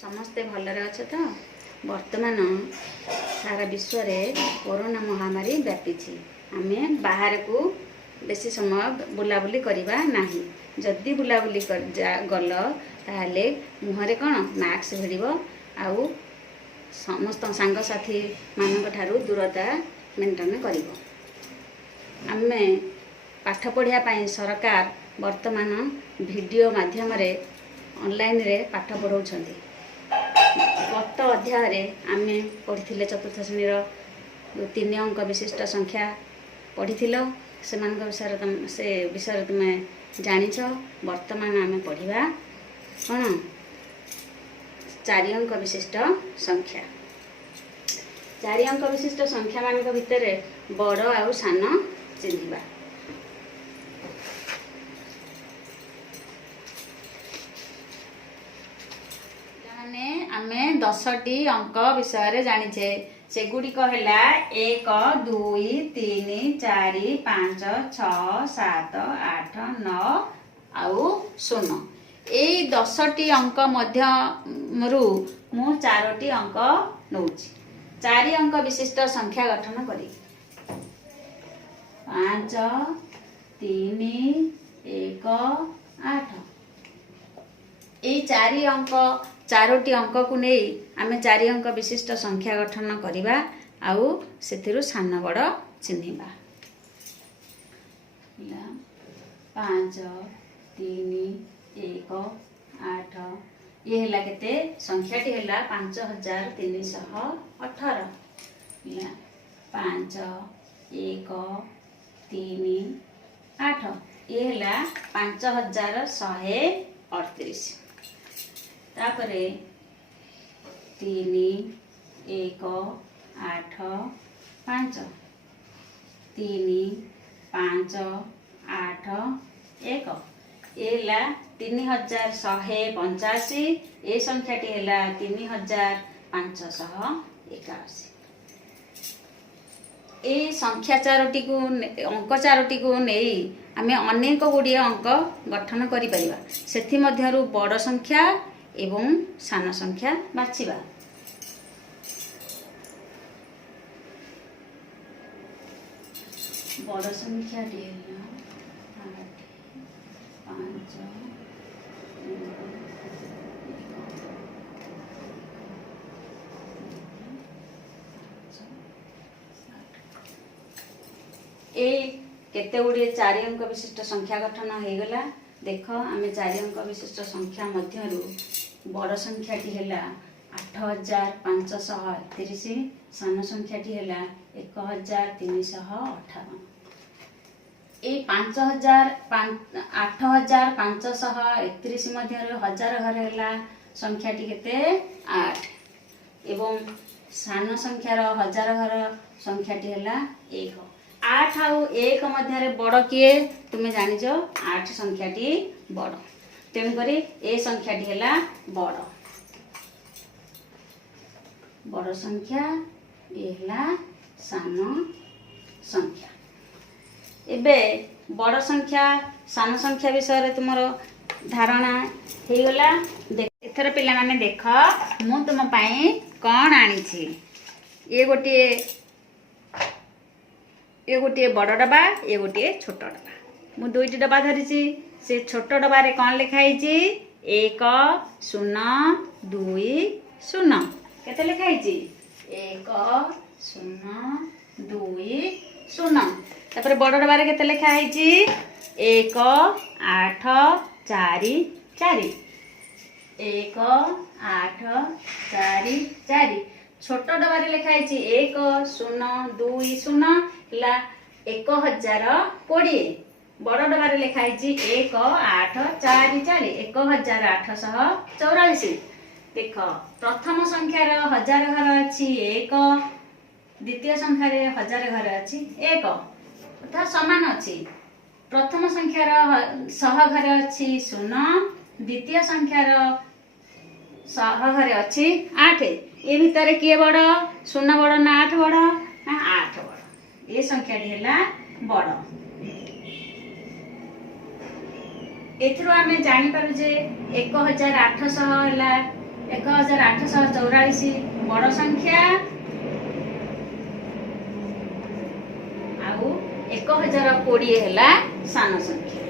ସମସ୍ତେ ଭଲରେ ଅଛ ତ? ବର୍ତ୍ତମାନ ସାରା ବିଶ୍ୱରେ କୋରୋନା ମହାମାରୀ ବ୍ୟାପିଛି। ଆମେ ବାହାରକୁ ବେଶୀ ସମୟ ବୁଲାବୁଲି କରିବା ନାହିଁ। ଯଦି ବୁଲାବୁଲି ଗଲ ତାହେଲେ ମୁହଁରେ କ'ଣ ମାସ୍କ ଭିଡ଼ିବ, ଆଉ ସମସ୍ତ ସାଙ୍ଗସାଥି ମାନଙ୍କ ଠାରୁ ଦୂରତା ମେଣ୍ଟେନ୍ କରିବ। ଆମେ ପାଠ ପଢ଼ିବା ପାଇଁ ସରକାର ବର୍ତ୍ତମାନ ଭିଡ଼ିଓ ମାଧ୍ୟମରେ ଅନଲାଇନରେ ପାଠ ପଢ଼ାଉଛନ୍ତି। ଗତ ଅଧ୍ୟାୟରେ ଆମେ ପଢ଼ିଥିଲେ ଚତୁର୍ଥ ଶ୍ରେଣୀର 3 ଅଙ୍କ ବିଶିଷ୍ଟ ସଂଖ୍ୟା ପଢ଼ିଥିଲ। ସେମାନଙ୍କ ବିଷୟରେ ତୁମେ ଜାଣିଛ। ବର୍ତ୍ତମାନ ଆମେ ପଢ଼ିବା କ'ଣ 4 ଅଙ୍କ ବିଶିଷ୍ଟ ସଂଖ୍ୟା। 4 ଅଙ୍କ ବିଶିଷ୍ଟ ସଂଖ୍ୟାମାନଙ୍କ ଭିତରେ ବଡ଼ ଆଉ ସାନ ଚିହ୍ନିବା। ଆମେ 10ଟି ଅଙ୍କ ବିଷୟରେ ଜାଣିଛେ। ସେଗୁଡ଼ିକ ହେଲା 1, 2, 3, 4, 5, 6, 7, 8, 9 ଆଉ 0। ଏଇ 10ଟି ଅଙ୍କ ମଧ୍ୟରୁ ମୁଁ 4ଟି ଅଙ୍କ ନେଉଛି। 4 ଅଙ୍କ ବିଶିଷ୍ଟ ସଂଖ୍ୟା ଗଠନ କରି 5, 3, 1, 8। ଏଇ 4ଟି ଅଙ୍କକୁ ନେଇ ଆମେ 4 ଅଙ୍କ ବିଶିଷ୍ଟ ସଂଖ୍ୟା ଗଠନ କରିବା, ଆଉ ସେଥିରୁ ସାନ ବଡ଼ ଚିହ୍ନିବା। 5, 3, 1, 8 ଇଏ ହେଲା କେତେ? ସଂଖ୍ୟାଟି ହେଲା 5318। 5, 1, 3, 8 ଇଏ ହେଲା 5138। ତାପରେ 3, 1, 8, 5 3, 5, 8, 1 ଏ ହେଲା 3185। ଏ ସଂଖ୍ୟାଟି ହେଲା 3581। এই ସଂଖ୍ୟା ଅଙ୍କ ଚାରୋଟିକୁ ନେଇ ଆମେ ଅନେକ ଗୁଡ଼ିଏ ଅଙ୍କ ଗଠନ କରିପାରିବା। ସେଥିମଧ୍ୟରୁ ବଡ଼ ସଂଖ୍ୟା ଏବଂ ସାନ ସଂଖ୍ୟା ବାଛିବା। ବଡ଼ ସଂଖ୍ୟାଟି ହେଲା 8, 5, 7। କେତେ ଗୁଡ଼ିଏ 4 ଅଙ୍କ ବିଶିଷ୍ଟ ସଂଖ୍ୟା ଗଠନ ହେଇଗଲା। ଦେଖ, ଆମେ 4 ଅଙ୍କ ବିଶିଷ୍ଟ ସଂଖ୍ୟା ମଧ୍ୟରୁ ବଡ଼ ସଂଖ୍ୟାଟି ହେଲା 8531। ସାନ ସଂଖ୍ୟାଟି ହେଲା 1358। এই 8531 ମଧ୍ୟରୁ ହଜାର ଘର ହେଲା ସଂଖ୍ୟାଟି କେତେ? 8। ଏବଂ ସାନ ସଂଖ୍ୟାର ହଜାର ଘର ସଂଖ୍ୟାଟି ହେଲା 1। 8 ଆଉ 1 ମଧ୍ୟରେ ବଡ଼ କିଏ? ତୁମେ ଜାଣିଛ, 8 ସଂଖ୍ୟାଟି ବଡ଼। ତେଣୁକରି ଏ ସଂଖ୍ୟାଟି ହେଲା ବଡ଼ ସଂଖ୍ୟା, ଏ ହେଲା ସାନ ସଂଖ୍ୟା। ଏବେ ବଡ଼ ସଂଖ୍ୟା ସାନ ସଂଖ୍ୟା ବିଷୟରେ ତୁମର ଧାରଣା ହେଇଗଲା। ଏଥର ପିଲାମାନେ ଦେଖ, ମୁଁ ତୁମ ପାଇଁ କ'ଣ ଆଣିଛି। ଏ ଗୋଟିଏ ବଡ଼ ଡବା, ଏ ଗୋଟିଏ ଛୋଟ ଡବା। ମୁଁ 2ଟି ଡବା ଧରିଛି। ସେ ଛୋଟ ଡବାରେ କ'ଣ ଲେଖା ହେଇଛି? 1, 0, 2, 0। କେତେ ଲେଖା ହେଇଛି? 1, 0, 2, 0। ତାପରେ ବଡ଼ ଡବାରେ କେତେ ଲେଖା ହେଇଛି? 1, 8, 4, 4। 1, 8, 4, 4। ଛୋଟ ଡବାରେ ଲେଖା ହେଇଛି 1, 0, 2, 0 ହେଲା 1020। ବଡ଼ ଡବାରେ ଲେଖା ହେଇଛି 1, 8, 4, 4 1844। ଦେଖ, ପ୍ରଥମ ସଂଖ୍ୟାର ହଜାର ଘର ଅଛି 1, ଦ୍ୱିତୀୟ ସଂଖ୍ୟାରେ ହଜାର ଘର ଅଛି 1, ଅର୍ଥାତ୍ ସମାନ ଅଛି। ପ୍ରଥମ ସଂଖ୍ୟାର ଶହ ଘରେ ଅଛି 0, ଦ୍ୱିତୀୟ ସଂଖ୍ୟାର ଶହ ଘରେ ଅଛି 8। ଏ ଭିତରେ କିଏ ବଡ଼? 0 ବଡ଼ ନା 8 ବଡ଼? ନା 8 ବଡ଼। ଏ ସଂଖ୍ୟାଟି ହେଲା ବଡ଼। ଏଥିରୁ ଆମେ ଜାଣିପାରୁ ଯେ 1800 ହେଲା 1844 बड़ संख्या आउ 1020 है सान संख्या।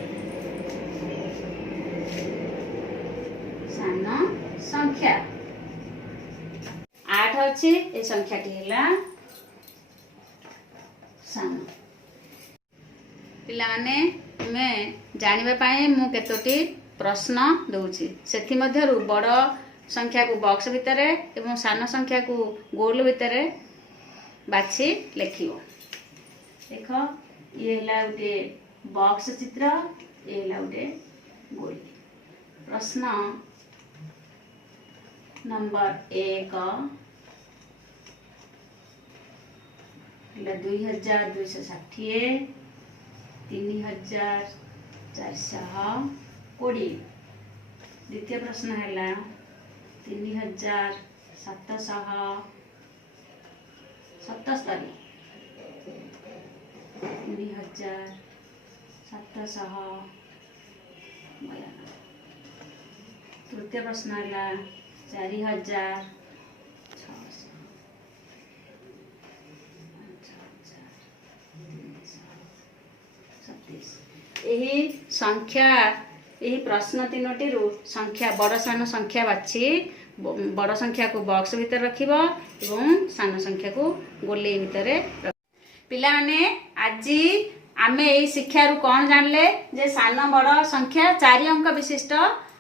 सान संख्या 8 अच्छी ए संख्याटी है सान। पिलाने मैं जानिबा पाए मु केतोटी प्रश्न दउछि सेथि मध्यरु बड़ संख्या को बॉक्स भितर एवं सान संख्या को गोल भितर बाछि लेखियो। देख ये है गोटे बॉक्स चित्र, ये है गोटे गोल। प्रश्न नंबर 1 2260 3420। द्वितीय प्रश्न है 3777 3792। तृतीय प्रश्न है 4600 यही संख्या यही प्रश्न तीनोटी संख्या बड़ सान संख्या बाछि बड़ संख्या को बॉक्स भीतर रखिबो एवं सान संख्या को गोले भीतर। पिला माने आज आमे एही शिक्षा रु कोन जानले जे सान बड़ संख्या 4 अंक विशिष्ट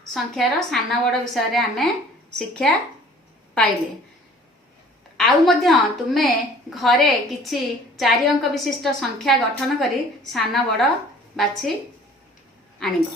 संख्यार सान बड़ विषय रे आमे शिक्षा पाइले। आउ मध्य तुमे घरे किछि 4 अंक विशिष्ट संख्या गठन करी सान बड़ बाछि आनिबो।